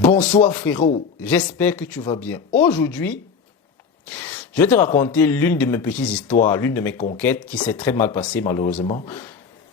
Bonsoir frérot, j'espère que tu vas bien. Aujourd'hui, je vais te raconter l'une de mes petites histoires, l'une de mes conquêtes qui s'est très mal passée malheureusement.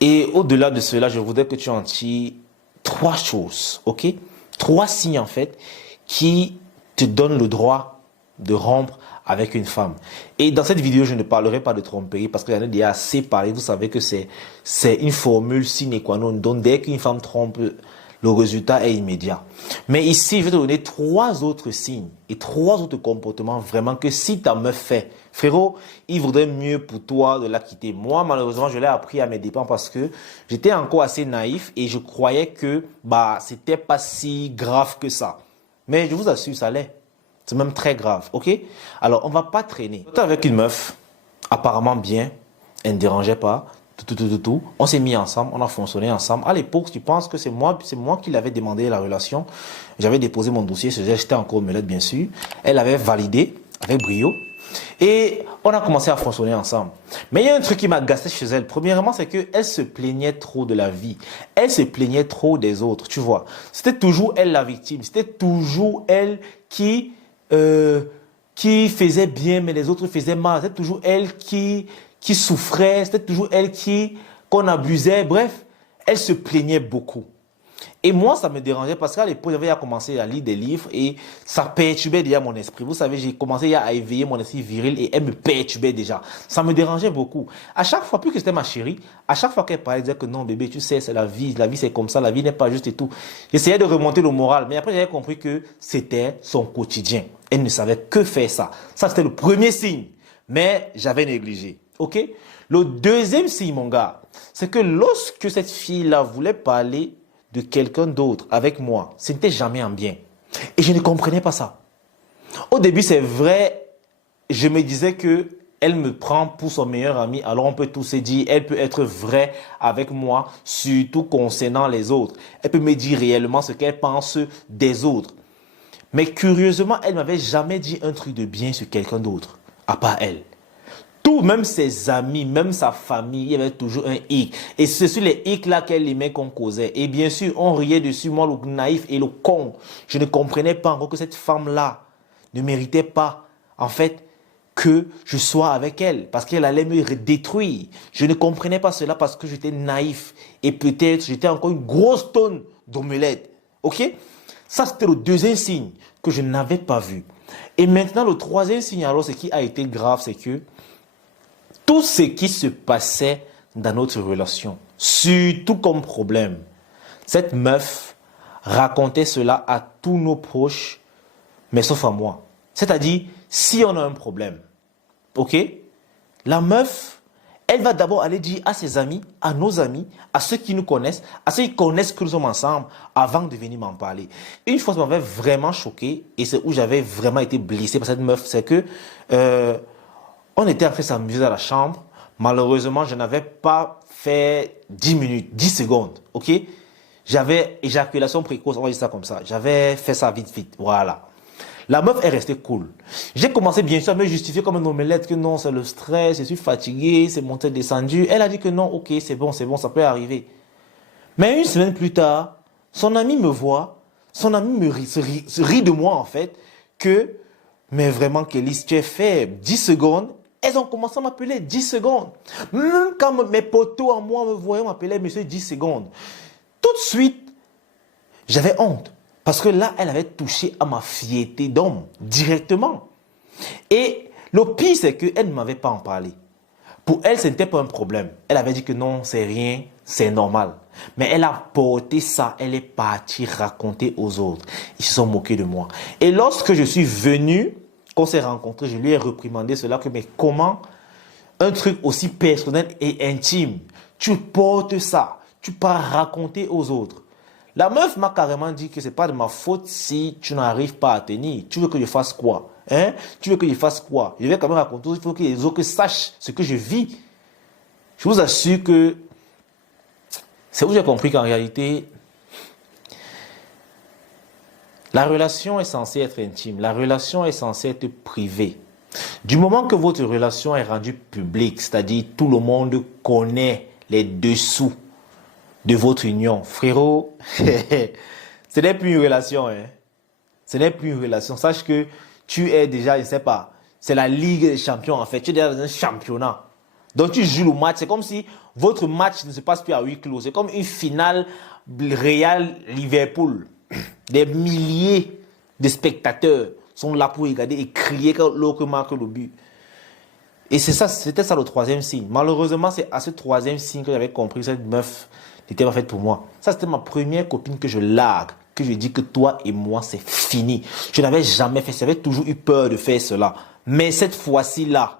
Et au-delà de cela, je voudrais que tu en tires trois choses, ok? Trois signes en fait qui te donnent le droit de rompre avec une femme. Et dans cette vidéo, je ne parlerai pas de tromperie parce que j'en ai déjà assez parlé. Vous savez que c'est une formule sine qua non. Donc dès qu'une femme trompe, le résultat est immédiat. Mais ici, je vais te donner trois autres signes et trois autres comportements vraiment que si ta meuf fait, frérot, il vaudrait mieux pour toi de la quitter. Moi, malheureusement, je l'ai appris à mes dépens parce que j'étais encore assez naïf et je croyais que c'était pas si grave que ça. Mais je vous assure, ça l'est. C'est même très grave, ok? Alors, on va pas traîner. J'étais avec une meuf, apparemment bien, elle ne dérangeait pas, tout. On s'est mis ensemble, on a fonctionné ensemble. À l'époque, tu penses que c'est moi qui l'avais demandé la relation. J'avais déposé mon dossier, j'étais encore omelette, bien sûr. Elle avait validé avec brio. Et on a commencé à fonctionner ensemble. Mais il y a un truc qui m'a agacé chez elle. Premièrement, c'est qu'elle se plaignait trop de la vie. Elle se plaignait trop des autres, tu vois. C'était toujours elle la victime. C'était toujours elle qui faisait bien, mais les autres faisaient mal. C'était toujours elle qui souffrait. C'était toujours elle qu'on abusait. Bref, elle se plaignait beaucoup. Et moi, ça me dérangeait parce qu'à l'époque, j'avais commencé à lire des livres et ça perturbait déjà mon esprit. Vous savez, j'ai commencé à éveiller mon esprit viril et elle me perturbait déjà. Ça me dérangeait beaucoup. À chaque fois, plus que c'était ma chérie, à chaque fois qu'elle parlait, elle disait que non, bébé, tu sais, c'est la vie c'est comme ça, la vie n'est pas juste et tout. J'essayais de remonter le moral, mais après, j'avais compris que c'était son quotidien. Elle ne savait que faire ça. Ça, c'était le premier signe, mais j'avais négligé. OK? Le deuxième signe, mon gars, c'est que lorsque cette fille-là voulait parler de quelqu'un d'autre avec moi, ce n'était jamais en bien. Et je ne comprenais pas ça. Au début, c'est vrai, je me disais que elle me prend pour son meilleur ami, alors on peut tout se dire, elle peut être vraie avec moi, surtout concernant les autres. Elle peut me dire réellement ce qu'elle pense des autres. Mais curieusement, elle ne m'avait jamais dit un truc de bien sur quelqu'un d'autre, à part elle. Tout, même ses amis, même sa famille, il y avait toujours un hic. Et c'est sur les hics là qu'elle aimait qu'on causait. Et bien sûr, on riait dessus, moi le naïf et le con. Je ne comprenais pas encore que cette femme-là ne méritait pas, en fait, que je sois avec elle. Parce qu'elle allait me détruire. Je ne comprenais pas cela parce que j'étais naïf. Et peut-être j'étais encore une grosse tonne d'omelette. Ok? Ça, c'était le deuxième signe que je n'avais pas vu. Et maintenant, le troisième signe, alors, ce qui a été grave, c'est que tout ce qui se passait dans notre relation, surtout comme problème, cette meuf racontait cela à tous nos proches, mais sauf à moi. C'est-à-dire, si on a un problème, ok, la meuf, elle va d'abord aller dire à ses amis, à nos amis, à ceux qui nous connaissent, à ceux qui connaissent que nous sommes ensemble, avant de venir m'en parler. Une fois, ça m'avait vraiment choqué, et c'est où j'avais vraiment été blessé par cette meuf, c'est que on était en train de s'amuser dans la chambre. Malheureusement, je n'avais pas fait 10 minutes, 10 secondes, ok? J'avais éjaculation précoce, on va dire ça comme ça. J'avais fait ça vite, voilà. La meuf est restée cool. J'ai commencé bien sûr à me justifier comme un omelette que non, c'est le stress, je suis fatigué, c'est monté, descendu. Elle a dit que non, ok, c'est bon, ça peut arriver. Mais une semaine plus tard, son ami me voit, son ami se rit de moi en fait, mais vraiment Kelly, si tu es fait 10 secondes, elles ont commencé à m'appeler 10 secondes. Même quand mes potos en moi me voyaient m'appeler monsieur 10 secondes. Tout de suite, j'avais honte. Parce que là, elle avait touché à ma fierté d'homme, directement. Et le pire, c'est qu'elle ne m'avait pas en parlé. Pour elle, ce n'était pas un problème. Elle avait dit que non, c'est rien, c'est normal. Mais elle a porté ça, elle est partie raconter aux autres. Ils se sont moqués de moi. Et lorsque je suis venu, qu'on s'est rencontrés, je lui ai reprimandé cela, que mais comment un truc aussi personnel et intime, tu portes ça, tu pars raconter aux autres. La meuf m'a carrément dit que c'est pas de ma faute si tu n'arrives pas à tenir. Tu veux que je fasse quoi? Hein? Tu veux que je fasse quoi? Je vais quand même raconter, il faut que les autres sachent ce que je vis. Je vous assure que c'est où j'ai compris qu'en réalité, la relation est censée être intime. La relation est censée être privée. Du moment que votre relation est rendue publique, c'est-à-dire tout le monde connaît les dessous de votre union, frérot, ce n'est plus une relation. Hein. Ce n'est plus une relation. Sache que tu es déjà, je ne sais pas, c'est la Ligue des champions en fait. Tu es déjà dans un championnat. Donc tu joues le match. C'est comme si votre match ne se passe plus à huis clos. C'est comme une finale Real-Liverpool. Des milliers de spectateurs sont là pour regarder et crier quand l'autre marque le but. Et c'est ça, c'était ça le troisième signe. Malheureusement, c'est à ce troisième signe que j'avais compris que cette meuf n'était pas faite pour moi. Ça, c'était ma première copine que je largue, que je dis que toi et moi, c'est fini. Je n'avais jamais fait ça, j'avais toujours eu peur de faire cela. Mais cette fois-ci là,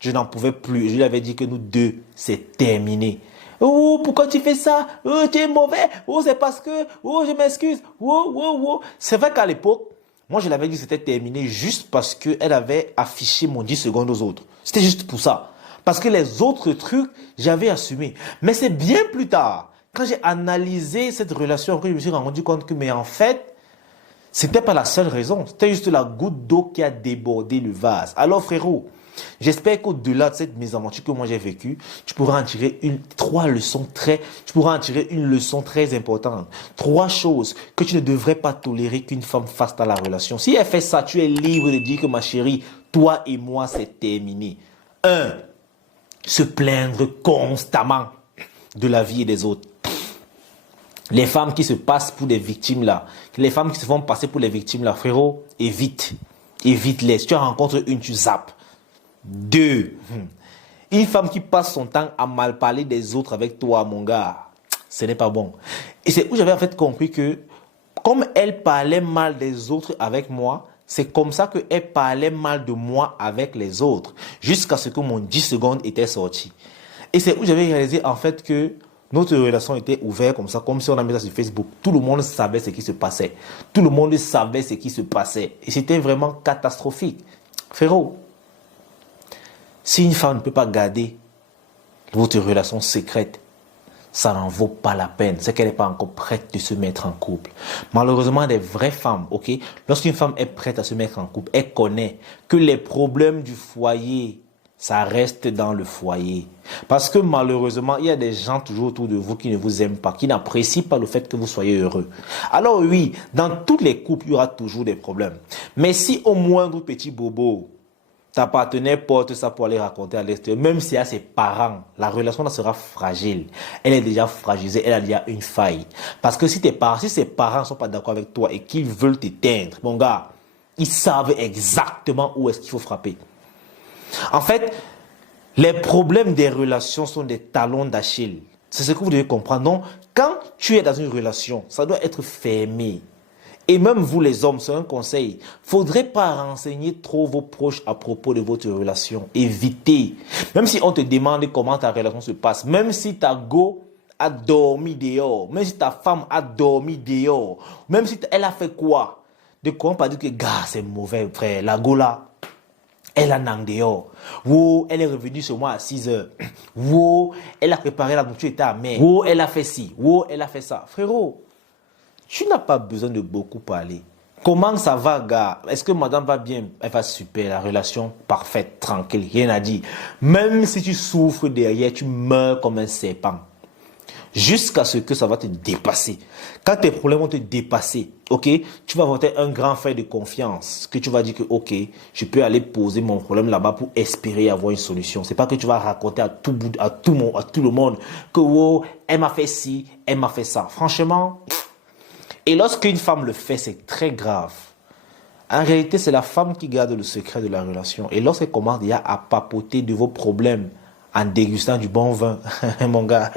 je n'en pouvais plus. Je lui avais dit que nous deux, c'est terminé. Oh, pourquoi tu fais ça? Oh, tu es mauvais. Oh, c'est parce que... Oh, je m'excuse. Oh, oh, oh. C'est vrai qu'à l'époque, moi, je l'avais dit que c'était terminé juste parce qu'elle avait affiché mon 10 secondes aux autres. C'était juste pour ça. Parce que les autres trucs, j'avais assumé. Mais c'est bien plus tard, quand j'ai analysé cette relation, que je me suis rendu compte que, mais en fait, c'était pas la seule raison. C'était juste la goutte d'eau qui a débordé le vase. Alors, frérot, j'espère qu'au-delà de cette mésaventure que moi j'ai vécue, tu pourras en tirer une leçon très importante. 3 choses que tu ne devrais pas tolérer qu'une femme fasse dans la relation. Si elle fait ça, tu es libre de dire que ma chérie, toi et moi, c'est terminé. 1. Se plaindre constamment de la vie des autres. Les femmes qui se passent pour des victimes là, les femmes qui se font passer pour les victimes là, frérot, évite-les. Si tu en rencontres une, tu zappes. 2. Une femme qui passe son temps à mal parler des autres avec toi, mon gars, ce n'est pas bon. Et c'est où j'avais en fait compris que, comme elle parlait mal des autres avec moi, c'est comme ça qu'elle parlait mal de moi avec les autres, jusqu'à ce que mon 10 secondes était sorti. Et c'est où j'avais réalisé en fait que notre relation était ouverte comme ça, comme si on a mis ça sur Facebook. Tout le monde savait ce qui se passait. Tout le monde savait ce qui se passait. Et c'était vraiment catastrophique. Frérot, si une femme ne peut pas garder votre relation secrète, ça n'en vaut pas la peine. C'est qu'elle n'est pas encore prête de se mettre en couple. Malheureusement, des vraies femmes, ok, lorsqu'une femme est prête à se mettre en couple, elle connaît que les problèmes du foyer, ça reste dans le foyer. Parce que malheureusement, il y a des gens toujours autour de vous qui ne vous aiment pas, qui n'apprécient pas le fait que vous soyez heureux. Alors oui, dans tous les couples, il y aura toujours des problèmes. Mais si au moindre petit bobo, ta partenaire porte ça pour aller raconter à l'extérieur, même si à ses parents, la relation là sera fragile. Elle est déjà fragilisée, elle a déjà une faille. Parce que si ses parents ne sont pas d'accord avec toi et qu'ils veulent t'éteindre, mon gars, ils savent exactement où est-ce qu'il faut frapper. En fait, les problèmes des relations sont des talons d'Achille. C'est ce que vous devez comprendre. Donc, quand tu es dans une relation, ça doit être fermé. Et même vous les hommes, c'est un conseil. Faudrait pas renseigner trop vos proches à propos de votre relation. Évitez. Même si on te demande comment ta relation se passe, même si ta go a dormi dehors, même si ta femme a dormi dehors, même si elle a fait quoi, de quoi on pas dire que gars c'est mauvais frère, la go là, elle a nang dehors. Wow, elle est revenue chez moi à 6 heures. Wow, elle a préparé la nourriture, était amère. Wow, elle a fait ci. Wow, elle a fait ça. Frérot, tu n'as pas besoin de beaucoup parler. Comment ça va, gars? Est-ce que madame va bien? Elle va super, la relation parfaite, tranquille, rien à dire. Même si tu souffres derrière, tu meurs comme un serpent. Jusqu'à ce que ça va te dépasser. Quand tes problèmes vont te dépasser, ok, tu vas avoir un grand frère de confiance, que tu vas dire que, ok, je peux aller poser mon problème là-bas pour espérer avoir une solution. C'est pas que tu vas raconter à tout le monde que, oh, elle m'a fait ci, elle m'a fait ça. Franchement, et lorsqu'une femme le fait, c'est très grave. En réalité, c'est la femme qui garde le secret de la relation. Et lorsqu'elle commence déjà à papoter de vos problèmes en dégustant du bon vin, mon gars,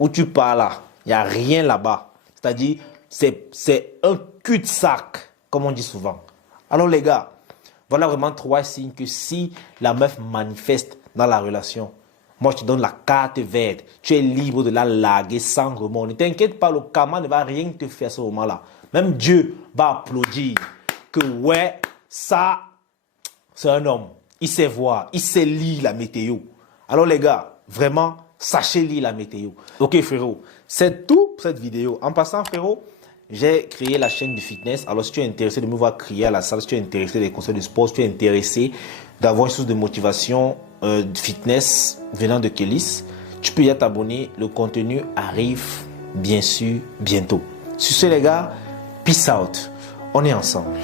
où tu pars là, il n'y a rien là-bas. C'est-à-dire, c'est un cul-de-sac, comme on dit souvent. Alors les gars, voilà vraiment 3 signes que si la meuf manifeste dans la relation, moi, je te donne la carte verte. Tu es libre de la larguer sans remords. Ne t'inquiète pas, le karma ne va rien te faire à ce moment-là. Même Dieu va applaudir que, ouais, ça, c'est un homme. Il sait voir, il sait lire la météo. Alors, les gars, vraiment, sachez lire la météo. Ok, frérot, c'est tout pour cette vidéo. En passant, frérot, j'ai créé la chaîne de fitness. Alors, si tu es intéressé de me voir crier à la salle, si tu es intéressé des conseils de sport, si tu es intéressé d'avoir une source de motivation de fitness venant de Kélis, tu peux y t'abonner. Le contenu arrive, bien sûr, bientôt. Sur ce, les gars, peace out. on est ensemble.